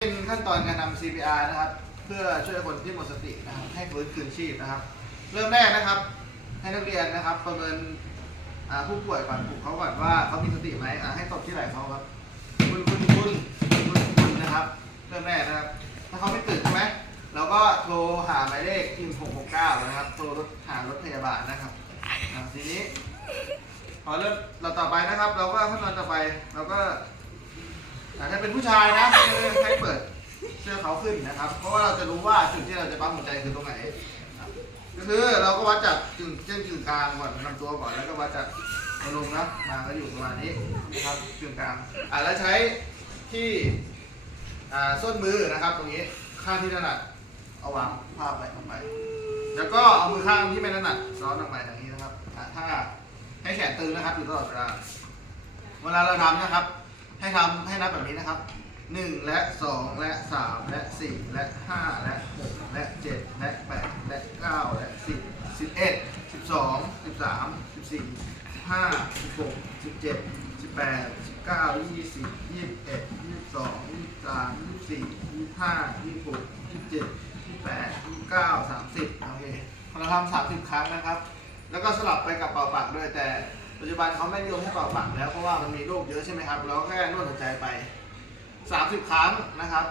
เป็นขั้นตอนการทำ CPR นะครับ เพื่อช่วยคนที่หมดสตินะครับให้ฟื้นคืนชีพนะครับ เริ่มแรกนะครับ ให้นักเรียนนะครับ ประเมินอ่าผู้ป่วยก่อนปลุกเขาก่อนว่าเขามีสติไหมอ่าให้ตบที่ไหล่เขาครับคุณคุณคุณคุณคุณนะครับ เริ่มแรกนะครับ ถ้าเขาไม่ตื่นใช่ไหมเราก็โทรหาหมายเลขที่669นะครับโทรรถหารถพยาบาลนะครับอ่าทีนี้ พอเริ่มเราต่อไปนะครับ เราก็ขั้นตอนต่อไปเราก็อาเป็นผู้ชายนะคือ เขาขึ้นนะครับ เพราะว่าเราจะรู้ว่าจุดที่เราจะปั๊มหัวใจคือตรงไหนก็คือเราก็วัดจากจุดเส้นกึ่งกลางก่อนลำตัวก่อนแล้วก็วัดจากหัวนมนะมาก็อยู่ประมาณนี้นะครับกึ่งกลางอ่าแล้วใช้ที่อ่าส้นมือนะครับ ตรงนี้ข้างที่ถนัดเอาวางภาพไปลงไป แล้วก็เอามือข้างที่ไม่ถนัดซ้อนออกไปทางนี้นะครับอ่าถ้าให้แขนตึงนะครับอยู่ตลอดเวลาเวลาเราทำนะครับ ให้ทำให้นับแบบนี้นะครับ หนึ่งและสองและสามและสี่และห้าและหกและเจ็ดและแปดและเก้าและสิบสิบเอ็ดสิบสองสิบสามสิบสี่สิบห้าสิบหกสิบเจ็ดสิบแปดสิบเก้ายี่สิบยี่สิบเอ็ดยี่สิบสองยี่สิบสามยี่สิบสี่ยี่สิบห้ายี่สิบหกยี่สิบเจ็ดยี่สิบแปดยี่สิบเก้าสามสิบโอเคเราทำสามสิบครั้งนะครับ แล้วก็สลับไปกับเป่าปากด้วยแต่ปัจจุบันเขาไม่นิยมให้เป่าปากแล้วเพราะว่ามันมีโรคเยอะใช่ไหมครับ เราแค่นวดหัวใจไป 30 ครั้งนะครับ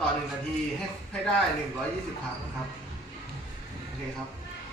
ต่อ 1 นาทีให้ให้ได้ 120 ครั้งนะครับ โอเคครับ